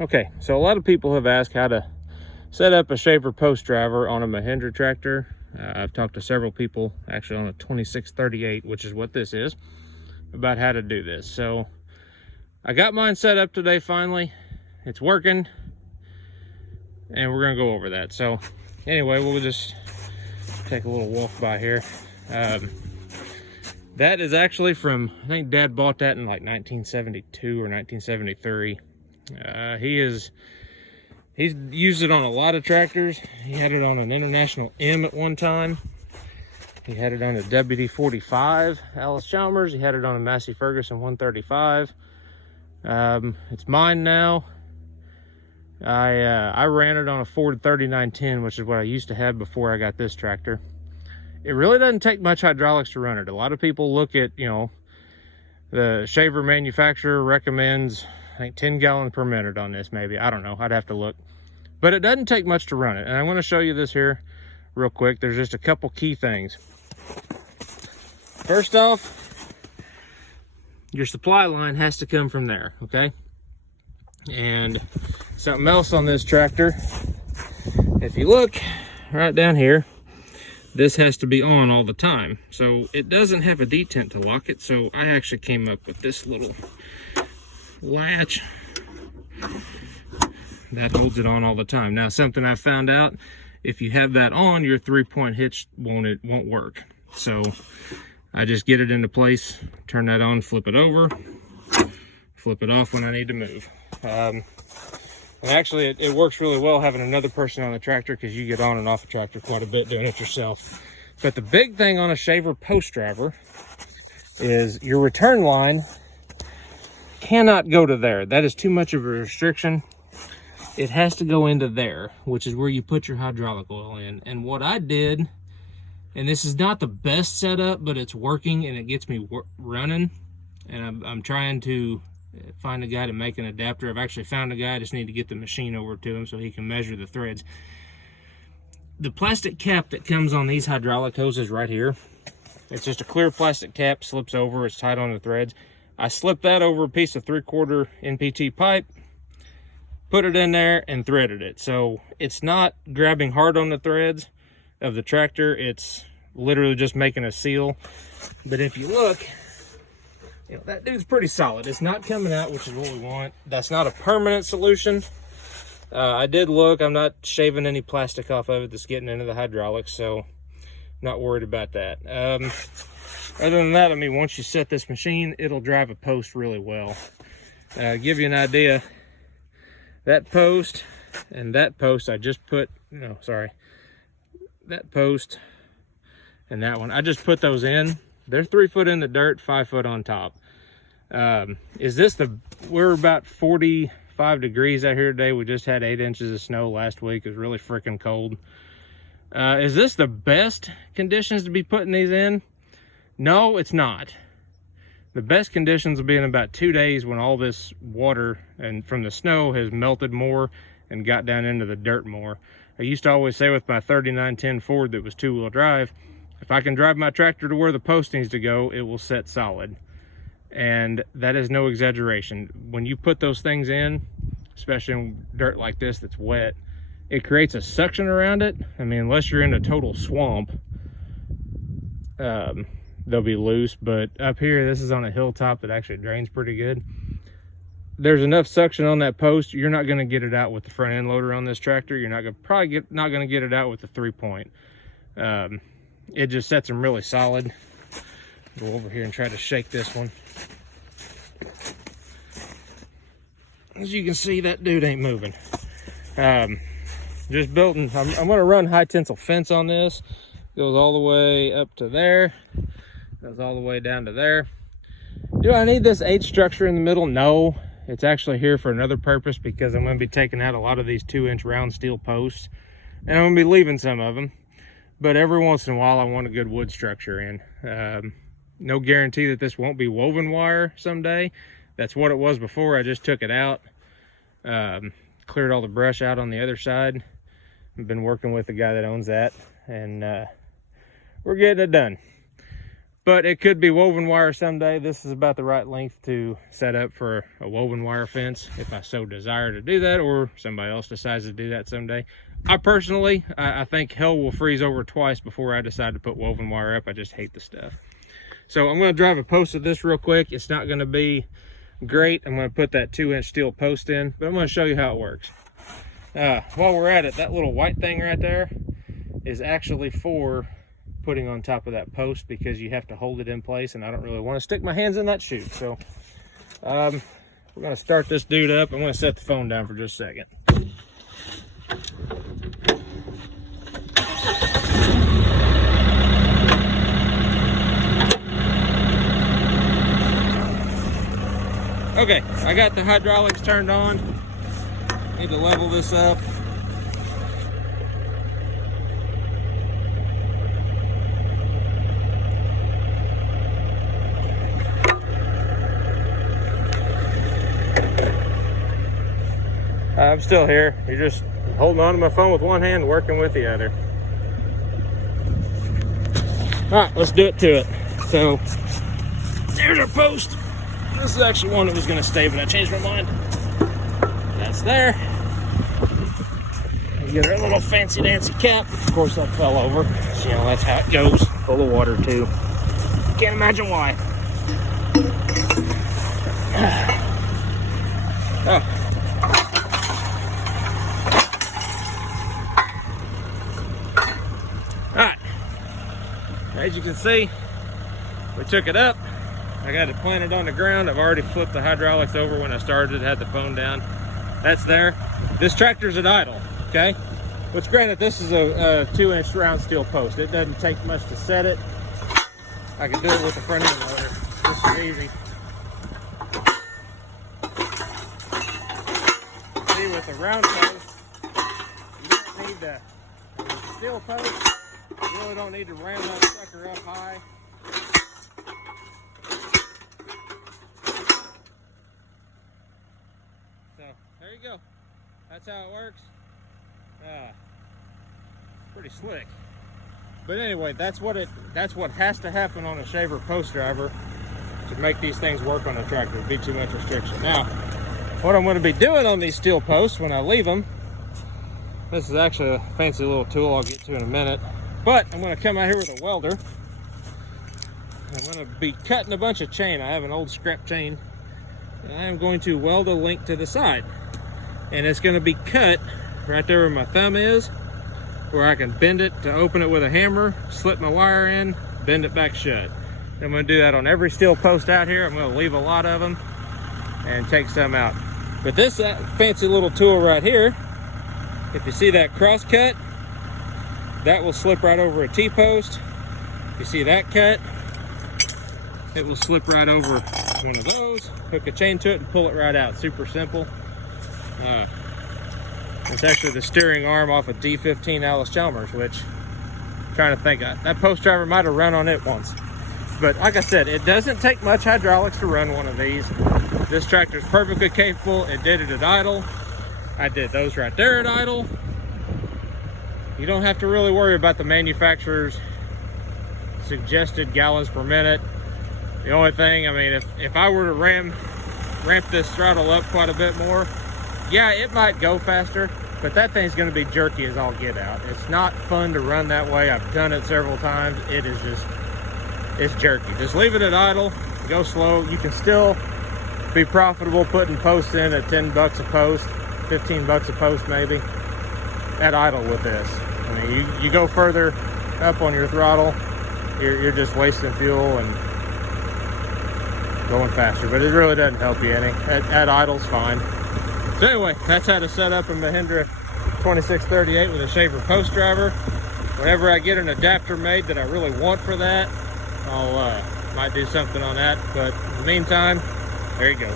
Okay, so a lot of people have asked how to set up a shaver post driver on a Mahindra tractor. I've talked to several people, actually on a 2638, which is what this is, about how to do this. So I got mine set up today finally. It's working, and we're gonna go over that. So anyway, we'll just take a little walk by here. That is actually from, I think Dad bought that in like 1972 or 1973. He's used it on a lot of tractors. He had it on an International M at one time. He had it on a WD-45 Alice Chalmers. He had it on a Massey Ferguson 135. It's mine now. I ran it on a Ford 3910, which is what I used to have before I got this tractor. It really doesn't take much hydraulics to run it. A lot of people look at, you know, the shaver manufacturer recommends, I think, 10 gallons per minute on this, maybe. I don't know. I'd have to look. But it doesn't take much to run it. And I'm going to show you this here real quick. There's just a couple key things. First off, your supply line has to come from there, okay? And something else on this tractor, if you look right down here, this has to be on all the time. So it doesn't have a detent to lock it. So I actually came up with this little latch that holds it on all the time. Now, something I found out, if you have that on, your 3-point hitch won't work. So I just get it into place, turn that on, flip it over, flip it off when I need to move. And actually it works really well having another person on the tractor, because you get on and off the tractor quite a bit doing it yourself. But the big thing on a shaver post driver is your return line cannot go to there. That is too much of a restriction. It has to go into there, which is where you put your hydraulic oil in. And what I did, and this is not the best setup, but it's working and it gets me running. And I'm trying to find a guy to make an adapter. I've actually found a guy. I just need to get the machine over to him so he can measure the threads. The plastic cap that comes on these hydraulic hoses right here, it's just a clear plastic cap, slips over, it's tight on the threads. I slipped that over a piece of 3/4 NPT pipe, put it in there and threaded it. So it's not grabbing hard on the threads of the tractor. It's literally just making a seal. But if you look, you know, that dude's pretty solid. It's not coming out, which is what we want. That's not a permanent solution. I did look. I'm not shaving any plastic off of it that's getting into the hydraulics, so not worried about that. Other than that, I mean, once you set this machine, it'll drive a post really well. Give you an idea, that post and that post I just put, no, sorry, that post and that one, I just put those in. They're 3 foot in the dirt, 5 foot on top. We're about 45 degrees out here today. We just had 8 inches of snow last week. It was really freaking cold. Is this the best conditions to be putting these in? No, it's not. The best conditions will be in about 2 days, when all this water and from the snow has melted more and got down into the dirt more. I used to always say with my 3910 Ford that was 2-wheel drive, if I can drive my tractor to where the post needs to go, it will set solid. And that is no exaggeration. When you put those things in, especially in dirt like this that's wet, it creates a suction around it. I mean, unless you're in a total swamp, they'll be loose. But up here, this is on a hilltop that actually drains pretty good. There's enough suction on that post. You're not going to get it out with the front end loader on this tractor. You're not going to get it out with the 3-point. It just sets them really solid. Go over here and try to shake this one. As you can see, that dude ain't moving. Just building. I'm going to run high tensile fence on this. Goes all the way up to there. Goes all the way down to there. Do I need this H structure in the middle? No. It's actually here for another purpose, because I'm going to be taking out a lot of these 2-inch round steel posts, and I'm going to be leaving some of them. But every once in a while, I want a good wood structure in. No guarantee that this won't be woven wire someday. That's what it was before. I just took it out, cleared all the brush out on the other side. I've been working with the guy that owns that, and we're getting it done. but it could be woven wire someday. This is about the right length to set up for a woven wire fence if I so desire to do that, or somebody else decides to do that someday. I personally, I think hell will freeze over twice before I decide to put woven wire up. I just hate the stuff. So I'm going to drive a post of this real quick. It's not going to be great. I'm going to put that 2-inch steel post in, but I'm going to show you how it works. While we're at it, that little white thing right there is actually for putting on top of that post, because you have to hold it in place, and I don't really want to stick my hands in that chute. So we're going to start this dude up. I'm going to set the phone down for just a second. Okay, I got the hydraulics turned on. Need to level this up. I'm still here. You're just holding on to my phone with one hand, working with the other. All right, let's do it to it. So there's our post. This is actually one that was going to stay, but I changed my mind. That's there. We get our little fancy dancy cap. Of course, that fell over. So, you know, that's how it goes. Full of water, too. Can't imagine why. Oh. Alright. As you can see, we took it up. I got it planted on the ground. I've already flipped the hydraulics over when I started, had the phone down. That's there. This tractor's at idle, okay? Which, granted, this is a 2-inch round steel post. It doesn't take much to set it. I can do it with the front end loader. This is easy. See, with a round post, you don't need to, with a steel post, you really don't need to ram that sucker up high. So there you go. That's how it works. Pretty slick. But anyway, that's what has to happen on a shaver post driver to make these things work on a tractor. It'd be too much restriction. Now, what I'm going to be doing on these steel posts when I leave them, this is actually a fancy little tool I'll get to in a minute, but I'm going to come out here with a welder. I'm going to be cutting a bunch of chain. I have an old scrap chain, and I'm going to weld a link to the side, and it's going to be cut right there where my thumb is, where I can bend it to open it with a hammer, slip my wire in, bend it back shut. I'm going to do that on every steel post out here. I'm going to leave a lot of them and take some out. But this fancy little tool right here, if you see that cross cut, that will slip right over a T-post. If you see that cut, it will slip right over one of those, hook a chain to it and pull it right out. Super simple. It's actually the steering arm off a D15 Alice Chalmers, which I'm trying to think, that post driver might have run on it once. But like I said, it doesn't take much hydraulics to run one of these. This tractor is perfectly capable. It did it at idle. I did those right there at idle. You don't have to really worry about the manufacturer's suggested gallons per minute. The only thing, I mean, if I were to ramp this throttle up quite a bit more, yeah, it might go faster, but that thing's going to be jerky as all get out. It's not fun to run that way. I've done it several times. It is just, it's jerky. Just leave it at idle, go slow. You can still be profitable putting posts in at 10 bucks a post, 15 bucks a post maybe, at idle with this. I mean, you go further up on your throttle, you're just wasting fuel and going faster, but it really doesn't help you any. At idle's fine. So anyway, that's how to set up a Mahindra 2638 with a shaver post driver. Whenever I get an adapter made that I really want for that, I'll might do something on that. But in the meantime, there you go.